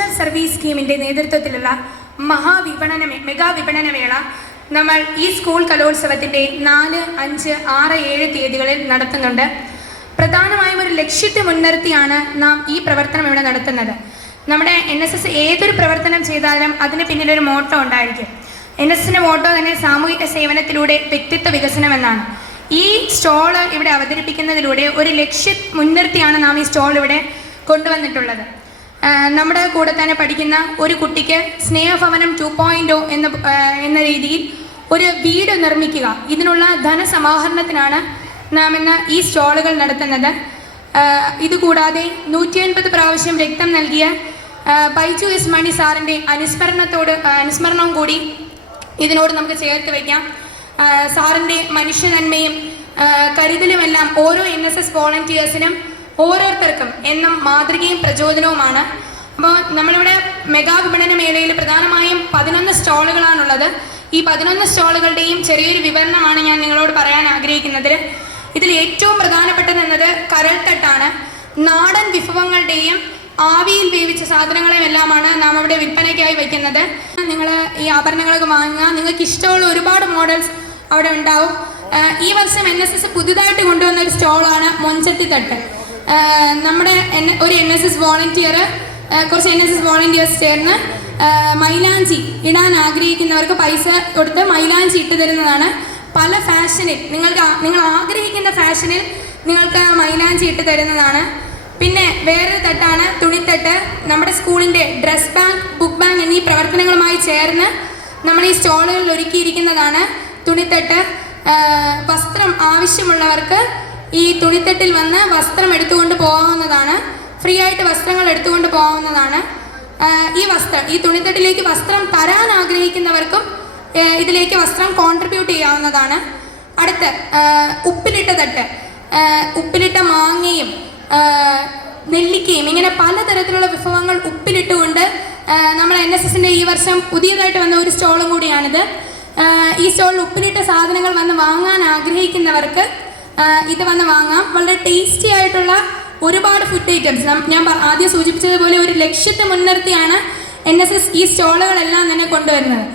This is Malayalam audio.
ടീമിന്റെ നേതൃത്വത്തിലുള്ള മഹാവിപണന മെഗാ വിപണനമേള നമ്മൾ ഈ സ്കൂൾ കലോത്സവത്തിന്റെ നാല് അഞ്ച് ആറ് ഏഴ് തീയതികളിൽ നടത്തുന്നുണ്ട്. പ്രധാനമായും ഒരു ലക്ഷ്യത്തെ മുൻനിർത്തിയാണ് നാം ഈ പ്രവർത്തനം ഇവിടെ നടത്തുന്നത്. നമ്മുടെ എൻ എസ് എസ് ഏതൊരു പ്രവർത്തനം ചെയ്താലും അതിന് പിന്നിലൊരു മോട്ടോ ഉണ്ടായിരിക്കും. എൻ എസ് എസിന്റെ മോട്ടോ തന്നെ സാമൂഹിക സേവനത്തിലൂടെ വ്യക്തിത്വ വികസനം എന്നാണ്. ഈ സ്റ്റോൾ ഇവിടെ അവതരിപ്പിക്കുന്നതിലൂടെ ഒരു ലക്ഷ്യം മുൻനിർത്തിയാണ് നാം ഈ സ്റ്റോൾ ഇവിടെ കൊണ്ടുവന്നിട്ടുള്ളത്. നമ്മുടെ കൂടെ തന്നെ പഠിക്കുന്ന ഒരു കുട്ടിക്ക് സ്നേഹഭവനം ടു പോയിന്റ് എന്ന എന്ന രീതിയിൽ ഒരു വീട് നിർമ്മിക്കുക. ഇതിനുള്ള ധനസമാഹരണത്തിനാണ് നാം ഇന്ന് ഈ സ്റ്റോളുകൾ നടത്തുന്നത്. ഇതുകൂടാതെ നൂറ്റി അൻപത് പ്രാവശ്യം രക്തം നൽകിയ ബൈജു എസ് മണി സാറിന്റെ അനുസ്മരണത്തോട് അനുസ്മരണവും കൂടി ഇതിനോട് നമുക്ക് ചേർത്ത് വയ്ക്കാം സാറിന്റെ മനുഷ്യനന്മയും കരുതലുമെല്ലാം ഓരോ എൻ എസ് എസ് വോളണ്ടിയേഴ്സിനും ഓരോരുത്തർക്കും എന്നും മാതൃകയും പ്രചോദനവുമാണ്. അപ്പോൾ നമ്മളിവിടെ മെഗാ വിപണന മേളയിൽ പ്രധാനമായും പതിനൊന്ന് സ്റ്റോളുകളാണുള്ളത്. ഈ പതിനൊന്ന് സ്റ്റോളുകളുടെയും ചെറിയൊരു വിവരണമാണ് ഞാൻ നിങ്ങളോട് പറയാൻ ആഗ്രഹിക്കുന്നത്. ഇതിൽ ഏറ്റവും പ്രധാനപ്പെട്ടത് എന്നത് കരൾത്തട്ടാണ്. നാടൻ വിഭവങ്ങളുടെയും ആവിയിൽ വേവിച്ച സാധനങ്ങളെയും എല്ലാമാണ് നാം അവിടെ വിൽപ്പനയ്ക്കായി വയ്ക്കുന്നത്. നിങ്ങൾ ഈ ആഭരണങ്ങളൊക്കെ വാങ്ങുക. നിങ്ങൾക്ക് ഇഷ്ടമുള്ള ഒരുപാട് മോഡൽസ് അവിടെ ഉണ്ടാവും. ഈ വർഷം എൻ എസ് എസ് പുതുതായിട്ട് കൊണ്ടുവന്ന ഒരു സ്റ്റോളാണ് മൊഞ്ചത്തി തട്ട് നമ്മുടെ ഒരു എൻ എസ് എസ് വോളണ്ടിയർ കുറച്ച് എൻ എസ് എസ് വോളണ്ടിയേഴ്സ് ചേർന്ന് മൈലാഞ്ചി ഇടാൻ ആഗ്രഹിക്കുന്നവർക്ക് പൈസ കൊടുത്ത് മൈലാഞ്ചി ഇട്ട് തരുന്നതാണ്. പല ഫാഷനിൽ നിങ്ങൾക്ക് നിങ്ങൾ ആഗ്രഹിക്കുന്ന ഫാഷനിൽ നിങ്ങൾക്ക് മൈലാഞ്ചി ഇട്ട് തരുന്നതാണ്. പിന്നെ വേറൊരു തട്ടാണ് തുണിത്തട്ട്. നമ്മുടെ സ്കൂളിന്റെ ഡ്രസ് ബാങ്ക് ബുക്ക് ബാങ്ക് എന്നീ പ്രവർത്തനങ്ങളുമായി ചേർന്ന് നമ്മൾ ഈ സ്റ്റോളുകളിൽ ഒരുക്കിയിരിക്കുന്നതാണ് തുണിത്തട്ട്. വസ്ത്രം ആവശ്യമുള്ളവർക്ക് ഈ തുണിത്തട്ടിൽ വന്ന് വസ്ത്രം എടുത്തുകൊണ്ട് പോകാവുന്നതാണ്. ഫ്രീ ആയിട്ട് വസ്ത്രങ്ങൾ എടുത്തുകൊണ്ട് പോകാവുന്നതാണ്. ഈ വസ്ത്രം ഈ തുണിത്തട്ടിലേക്ക് വസ്ത്രം തരാൻ ആഗ്രഹിക്കുന്നവർക്കും ഇതിലേക്ക് വസ്ത്രം കോൺട്രിബ്യൂട്ട് ചെയ്യാവുന്നതാണ്. അടുത്ത് ഉപ്പിലിട്ട തട്ട്. ഉപ്പിലിട്ട മാങ്ങയും നെല്ലിക്കയും ഇങ്ങനെ പലതരത്തിലുള്ള വിഭവങ്ങൾ ഉപ്പിലിട്ടുകൊണ്ട് നമ്മൾ എൻ എസ് എസിന്റെ ഈ വർഷം പുതിയതായിട്ട് വന്ന ഒരു സ്റ്റോളും കൂടിയാണിത്. ഈ സ്റ്റോളിൽ ഉപ്പിലിട്ട സാധനങ്ങൾ വന്ന് വാങ്ങാൻ ആഗ്രഹിക്കുന്നവർക്ക് ഇത് വന്ന് വാങ്ങാം. വളരെ ടേസ്റ്റി ആയിട്ടുള്ള ഒരുപാട് ഫുഡ് ഐറ്റംസ് ഞാൻ ആദ്യം സൂചിപ്പിച്ചതുപോലെ ഒരു ലക്ഷ്യത്തെ മുൻനിർത്തിയാണ് എൻ എസ് എസ് ഈ സ്റ്റോളുകളെല്ലാം തന്നെ കൊണ്ടുവരുന്നത്.